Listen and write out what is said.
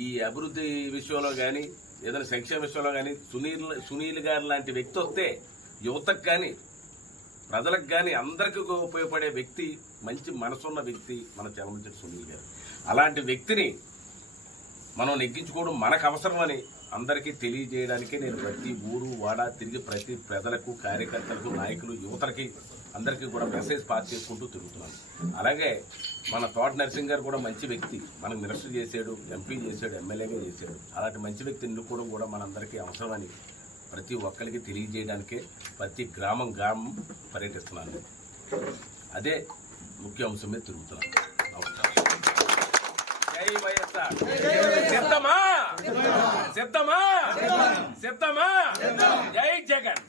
ఈ అభివృద్ధి విషయంలో కానీ ఏదైనా సంక్షేమ విషయంలో కానీ సునీల్ సునీల్ గారు లాంటి వ్యక్తి వస్తే యువతకు కానీ ప్రజలకు కానీ అందరికీ ఉపయోగపడే వ్యక్తి మంచి మనసున్న వ్యక్తి మన చలమచెట్టు సునీల్ గారు. అలాంటి వ్యక్తిని మనం నెగ్గించుకోవడం మనకు అవసరమని అందరికీ తెలియజేయడానికే నేను ప్రతి ఊరు వాడ తిరిగి ప్రతి ప్రజలకు కార్యకర్తలకు నాయకులు యువతలకి అందరికీ కూడా మెసేజ్ పాస్ చేసుకుంటూ తిరుగుతున్నాను. అలాగే మన తోట నరసింగ్ గారు కూడా మంచి వ్యక్తి. మనకు మినిస్టర్ చేశాడు ఎంపీ చేశాడు ఎమ్మెల్యేగా చేశాడు. అలాంటి మంచి వ్యక్తి ఎన్నుకోవడం కూడా మనందరికీ అవసరమని ప్రతి ఒక్కరికి తెలియజేయడానికే ప్రతి గ్రామం గ్రామం పర్యటిస్తున్నాను. అదే ముఖ్య అంశమే తిరుగుతున్నాను. నమస్కారం. జై వైఎస్ఆర్. సిద్ధమా సిద్ధమా జై జగన్.